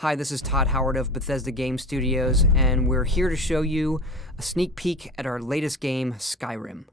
Hi, this is Todd Howard of Bethesda Game Studios, and we're here to show you a sneak peek at our latest game, Skyrim.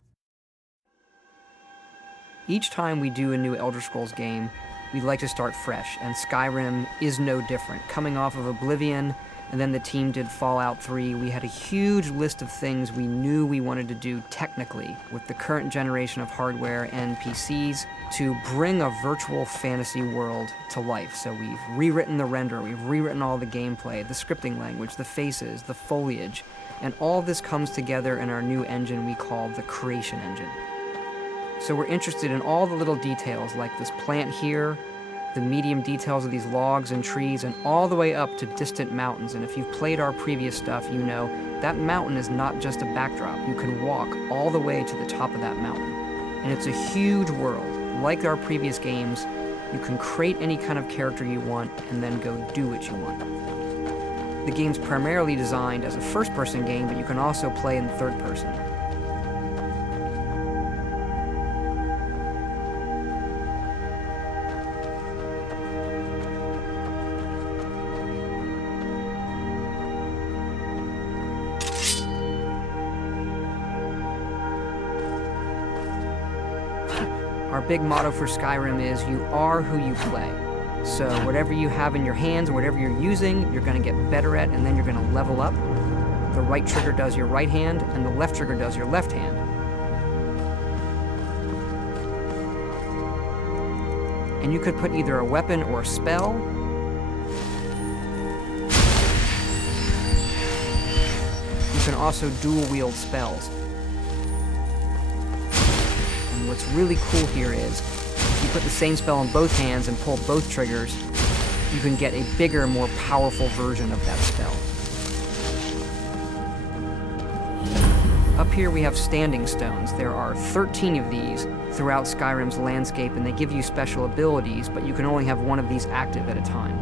Each time we do a new Elder Scrolls game, we like to start fresh, and Skyrim is no different. Coming off of Oblivion, and then the team did Fallout 3, we had a huge list of things we knew we wanted to do technically with the current generation of hardware and PCs to bring a virtual fantasy world to life. So we've rewritten the render, we've rewritten all the gameplay, the scripting language, the faces, the foliage, and all this comes together in our new engine we call the Creation Engine. So we're interested in all the little details like this plant here, the medium details of these logs and trees, and all the way up to distant mountains. And if you've played our previous stuff, you know that mountain is not just a backdrop. You can walk all the way to the top of that mountain. And it's a huge world. Like our previous games, you can create any kind of character you want and then go do what you want. The game's primarily designed as a first-person game, but you can also play in third person. Our big motto for Skyrim is, you are who you play. So whatever you have in your hands, whatever you're using, you're going to get better at, and then you're going to level up. The right trigger does your right hand, and the left trigger does your left hand. And you could put either a weapon or a spell. You can also dual wield spells. What's really cool here is, if you put the same spell in both hands and pull both triggers, you can get a bigger, more powerful version of that spell. Up here we have standing stones. There are 13 of these throughout Skyrim's landscape, and they give you special abilities, but you can only have one of these active at a time.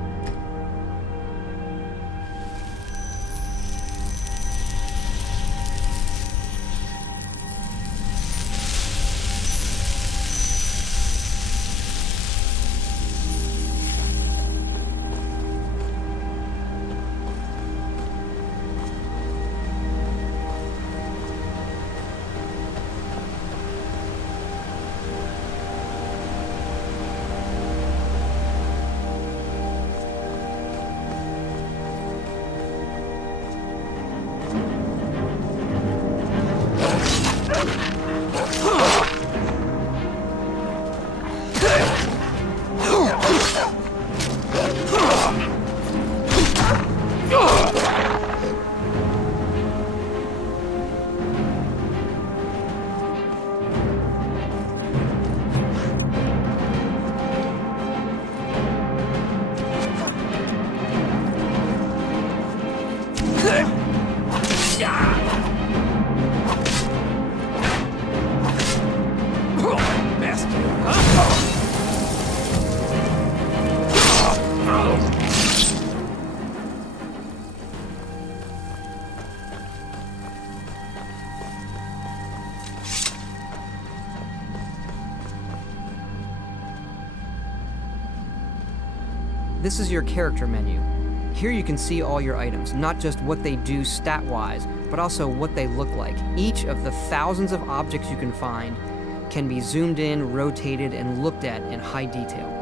This is your character menu. Here you can see all your items, not just what they do stat-wise, but also what they look like. Each of the thousands of objects you can find can be zoomed in, rotated, and looked at in high detail.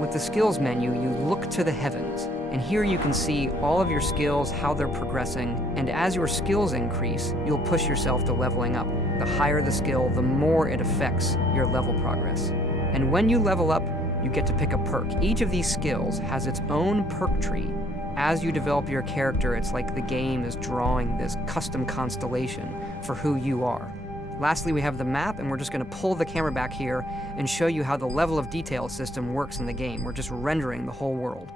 With the skills menu, you look to the heavens, and here you can see all of your skills, how they're progressing, and as your skills increase, you'll push yourself to leveling up. The higher the skill, the more it affects your level progress. And when you level up, you get to pick a perk. Each of these skills has its own perk tree. As you develop your character, it's like the game is drawing this custom constellation for who you are. Lastly, we have the map, and we're just going to pull the camera back here and show you how the level of detail system works in the game. We're just rendering the whole world.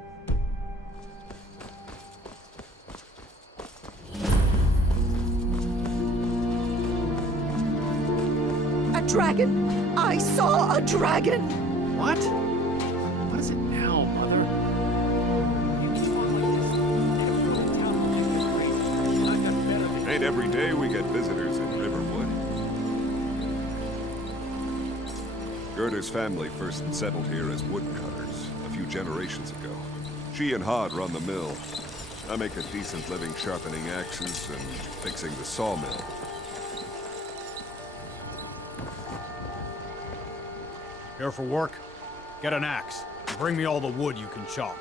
dragon! I saw a dragon! What? What is it now, Mother? Ain't every day we get visitors in Riverwood. Gerda's family first settled here as woodcutters a few generations ago. She and Hod run the mill. I make a decent living sharpening axes and fixing the sawmill. Here for work? Get an axe. Bring me all the wood you can chop.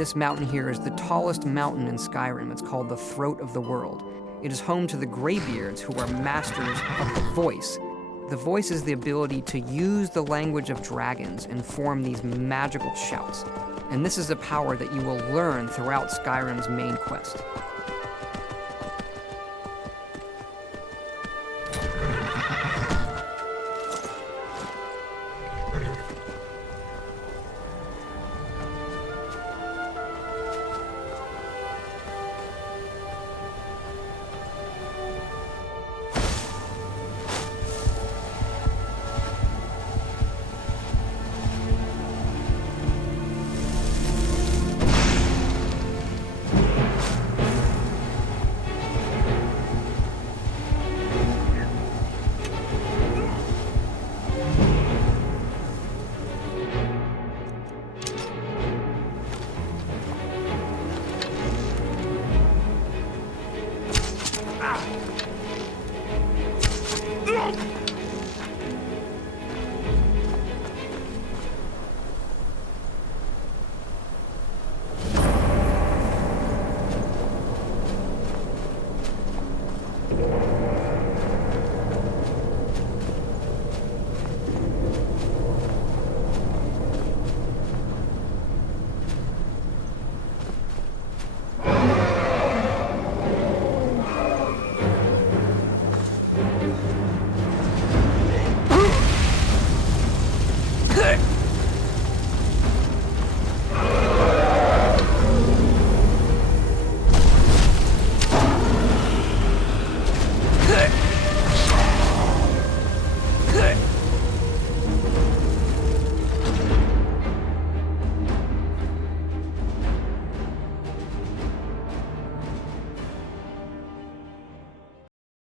This mountain here is the tallest mountain in Skyrim. It's called the Throat of the World. It is home to the Greybeards, who are masters of the voice. The voice is the ability to use the language of dragons and form these magical shouts. And this is a power that you will learn throughout Skyrim's main quest.